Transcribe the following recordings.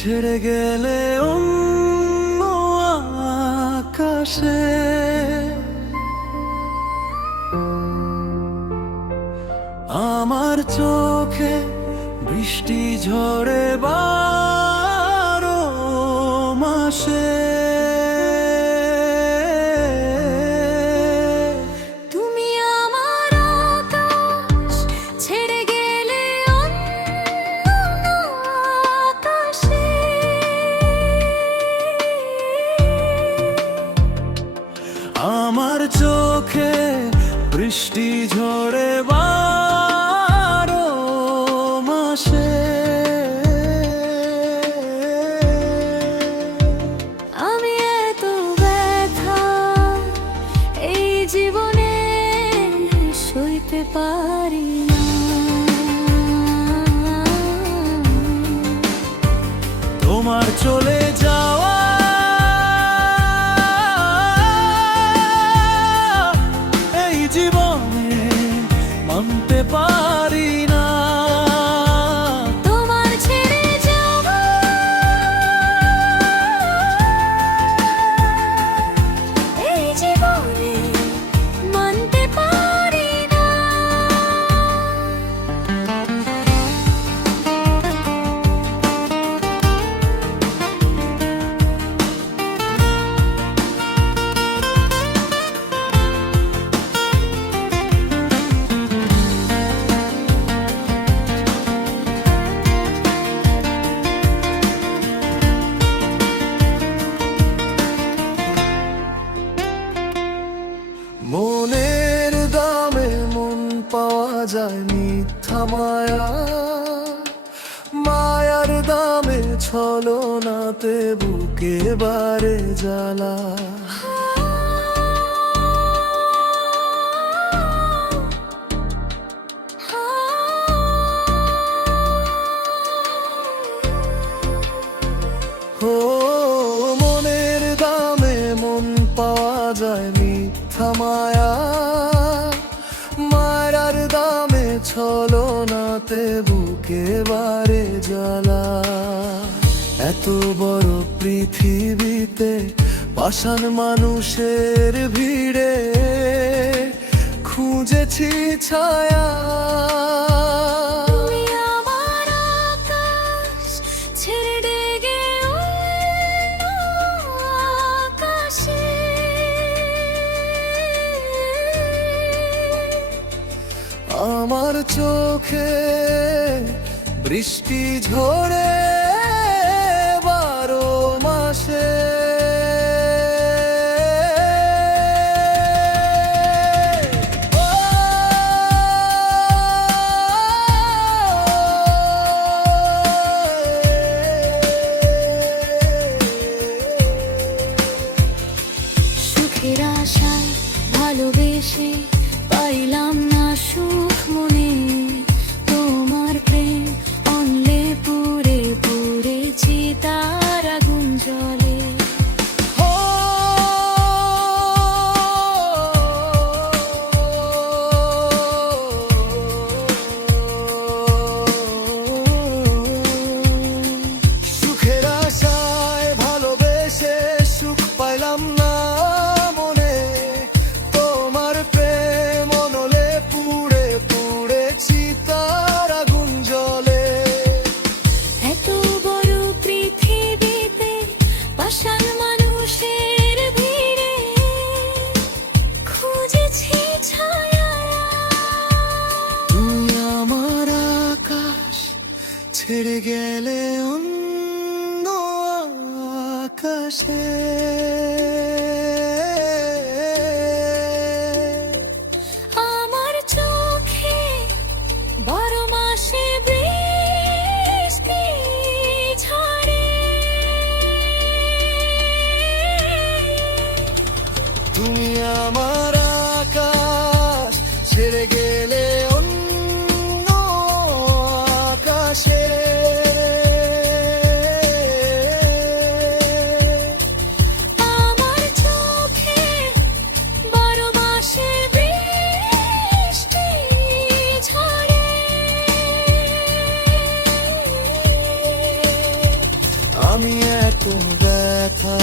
ছেড়ে গেলে অন্য আকাশে আমার চোখে বৃষ্টি ঝরে 12 মাসে। তুমি আমার আকাশ ছেড়ে গেলে অন্য আকাশে, আমার চোখে বৃষ্টি ঝরে 12 মাসে। আমি এত ব্যথা এই জীবনে সইতে পারি না। তোমার চলে যাওয়া এই জীবনে মানতে পারি না। তোমার ছেড়ে যাওয়া এই জীবনে মানতে পারি না। মনের দামে মন পাওয়া যায় মিথ্যা মায়া, মায়ার দামে ছলনাতে বুকে বারে জ্বালা। ও মনের দামে মন পাওয়া যায় মিথ্যা মায়া, মায়ার দামে ছলনাতে বুকে বারে জ্বালা। এত বড় পৃথিবীতে পাষাণ মানুষের ভিড়ে খুঁজেছি ছায়া। তুমি আমার আকাশ ছেড়ে গেলে অন্য আকাশে, আমার চোখে বৃষ্টি ঝরে 12 মাসে। সুখের আশায় ভালোবেসে পাইলাম না সুখ মনে। তোমার প্রেম অনলে পুরে পুরেছি তার আগুন জলে। সুখের আশায় ভালোবেসে সুখ পাইলাম না মনে, তোমার প্রেম অনলে পুড়ে পুড়েছি তার আগুন জলে। এত বড় পৃথিবীতে পাষাণ মানুষের ভিড়ে খুঁজেছি ছায়া। তুমি আমার আকাশ ছেড়ে গেলে অন্য আকাশে। আমার চোখে 12 মাসে বৃষ্টি ঝরে। তুমি আমার আকাশ ছেড়ে গেলে অন্য আকাশে। আমি এত ব্যথা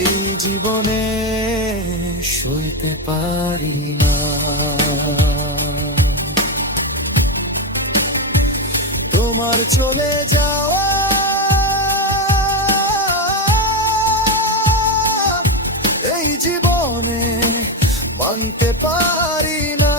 এই জীবনে সইতে পারি না। তোমার চলে যাওয়া এই জীবনে মানতে পারি না।